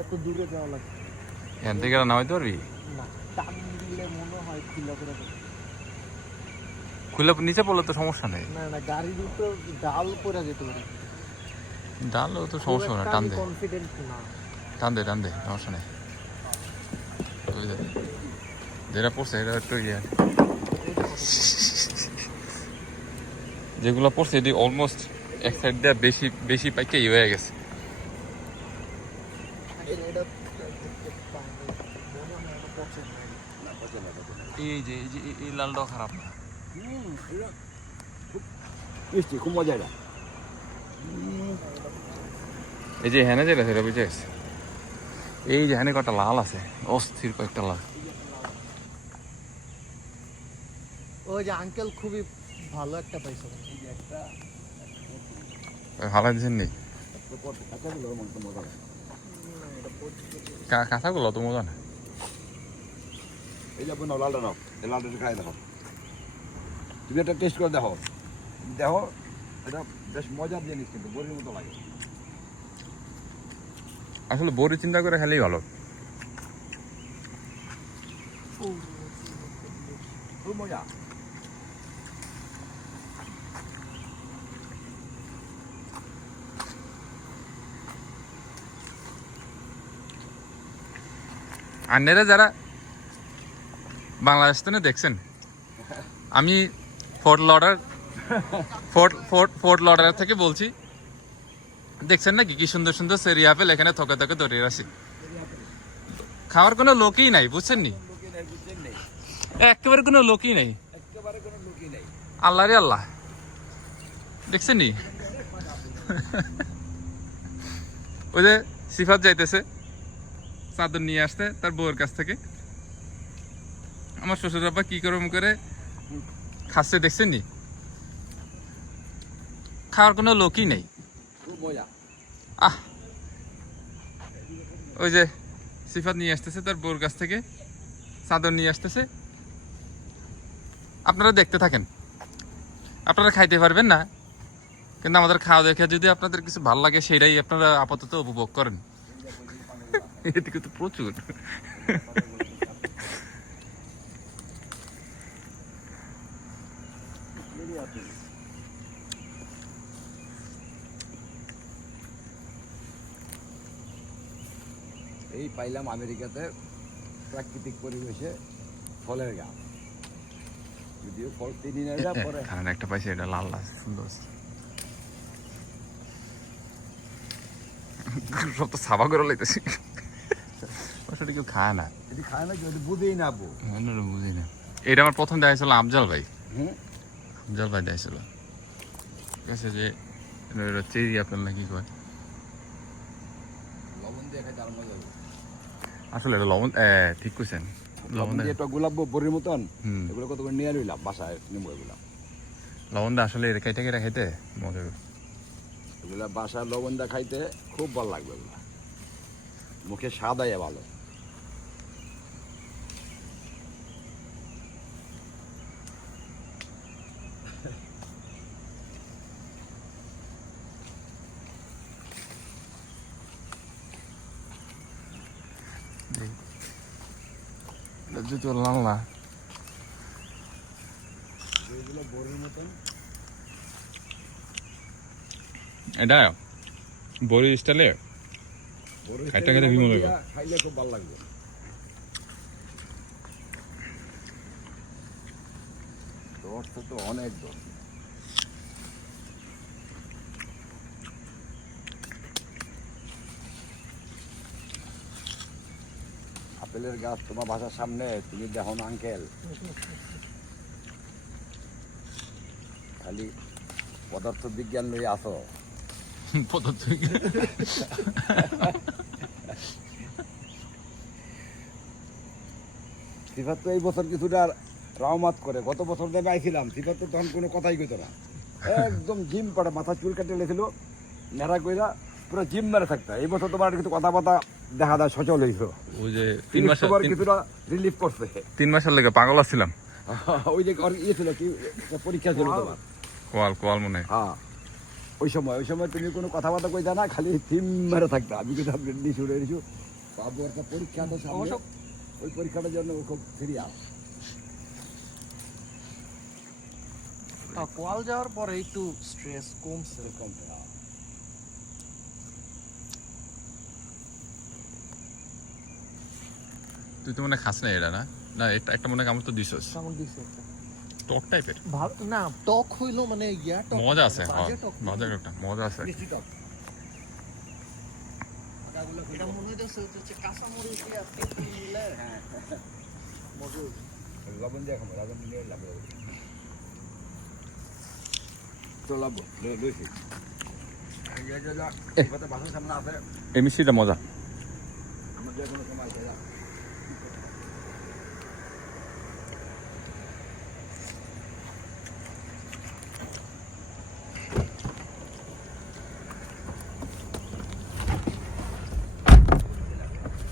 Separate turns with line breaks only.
এত দূরে যাওয়া লাগে
এখান থেকে নামাইতে পারবি?
না টান দিলে মনে হয় খুলে করে
খুলে নিচে পড়লে তো সমস্যা নেই।
না না গাড়ির উপর ডাল পরে যেতে পারে।
ডালও তো সমস্যা না টান দে।
কনফিডেন্ট না।
টান দে টান দে সমস্যা নেই। যেটা পড়ছে এটা একটু ইয়ে। যেগুলো পড়ছে এটি অলমোস্ট এক সাইড দিয়ে বেশি বেশি পাইকে হয়ে গেছে
এটা দেখতে পাই না। মনে হয় আমার পছন্দ হয়।
এই যে এই যে এই- এই লালটাও খারাপ না।
মিষ্টি খুব মজা এটা।
এই যে হ্যানে যেটা সেটা বুঝে গেছে। এই যে হ্যানে কটা লাল আছে অস্থির কয়েকটা লাল।
ওই যে আঙ্কেল খুবই ভালো একটা পাইছে।
ভালো দিচ্ছেন নি?
কাঁচাগুলো তো মজা
না
এই যে নাও লালটা নাও এই লালটা খাই দেখো তুমি একটা টেস্ট করে দেখো দেখো এটা বেশ মজার জিনিস কিন্তু বড়ির মতো লাগে
আসলে বড়ি চিন্তা করে খেলেই ভালো
খুব মজা
আন্ডারে যারা বাংলাদেশ থেকে দেখছেন? আমি Fort Lauderdale Fort Fort Fort Lauderdale থেকে বলছি। দেখছেন নাকি? কি সুন্দর সুন্দর সেরি আপেল এখানে থকে থকে ধরে রাখছি খাওয়ার কোনো লোকই নাই, বুঝছেন নি? একেবারে কোনো লোকই নেই। আল্লাহ রে আল্লাহ। দেখছেন নি? ওই যে সিফাত যাইতেছে। চাদর নিয়ে আসতে তার বউয়ের কাছ থেকে। আমার শ্বশুর বাবা কি করম করে, খাচ্ছে দেখছেন নি? খাওয়ার কোনো লোকই নেই। আহ! ওই যে সিফাত নিয়ে আসতেছে তার বউর কাছ থেকে, চাদর নিয়ে আসতেছে। আপনারা দেখতে থাকেন। আপনারা খাইতে পারবেন না। কিন্তু আমাদের খাওয়া দেখে যদি আপনাদের কিছু ভালো লাগে সেটাই আপনারা আপাতত উপভোগ করেন। এদিকে তো প্রচুর।
এই পাইলাম আমেরিকাতে প্রাকৃতিক পরিবেশে ফলের গাছ। যদিও ফল চিনি না এটা পরে
কারণ একটা পাইছে এটা লাল লাল সুন্দর। সব তো সাবা করে লাইতেছি। সেটা কেউ খায় না।
এটি খায় না যদি বুঝেই না বউ
আমি না বুঝি না। এটা আমার প্রথম দেখা ছিল আফজাল ভাই। আফজাল ভাই দেখা ছিল ঠিক আছে যে চেরি আপেল নাকি কয়?
লবণ দিয়ে খাইতে মজা
আসলে এটা লবণ ঠিক কইছেন। লবণ
দিয়ে একটা গোলাপ বড়ির মতন এগুলো কত করে নিয়ে রইলাম বাসায় নিবো এগুলা।
লবণ দিয়ে আসলে এটা কেটে কেটে খাইতে মজা।
এগুলা বাসার লবণ দা খাইতে খুব ভালো লাগবে এগুলা। মুখে স্বাদ আয় ভালো।
এটা যদি তোর লাল এটা বড়ি স্টাইলে খাইতে খাইতে
লবণ
বিমল
খাইলে খুব ভালো লাগবে। দশ তো অনেক দশ আপেলের গাছ তোমার বাসার সামনে, তুমি দেখো না আঙ্কেল খালি পদার্থ বিজ্ঞান লই আসো।
পদ্ধতি
সিফাত তো এই বছর কিছুটা রাওমাত করে, গত বছর দেবে আইছিলাম সিফাত তো তখন কোনো কথাই কইতো না। একদম জিম পাড়া, মাথা চুল কাটে লেছিল নেড়া কইরা পুরো জিম মেরে থাকতো। এই বছর তোমার কিছু কথা বাতা দেখা যায় সচল হইছিল
ওই যে তিন মাস
কিছুটা রিলিফ করছে।
তিন মাসের লেগে পাগল আসছিলাম
ওই যে ইয়ে ছিল কি পরীক্ষা ছিল তোমার।
কোয়াল কোয়াল মনে হ্যাঁ।
ওই সময় ওই সময় তুমি কোনো কথাবার্তা কইতা না খালি থিম মেরে থাকতা। আমি কিন্তু আপনি নিচু নিচু বাবু একটা পরীক্ষা তো সামনে। ওই পরীক্ষাটার জন্য খুব সিরিয়াস
কোয়াল যাওয়ার পরে একটু স্ট্রেস কমছে।
তুই তো মনে হয় খাস না এটা না? না একটা একটা মনে হয় কামড় তো দিছস।
কামড় দিছে একটা।
টক টাইপের
না টক হইল মানে ইয়া টক
মজা আছে হ্যাঁ। মজা একটা মজা আছে।
মিষ্টি টক।
এটা মনে হচ্ছে কাঁচা মরিচ দিয়ে মিলে মজা হইছে।
লবণ দিয়ে খাব লবণ দিলে লাগবে তো লবণ লইছি। এই যে বাসার সামনে আছে।
এই মজা।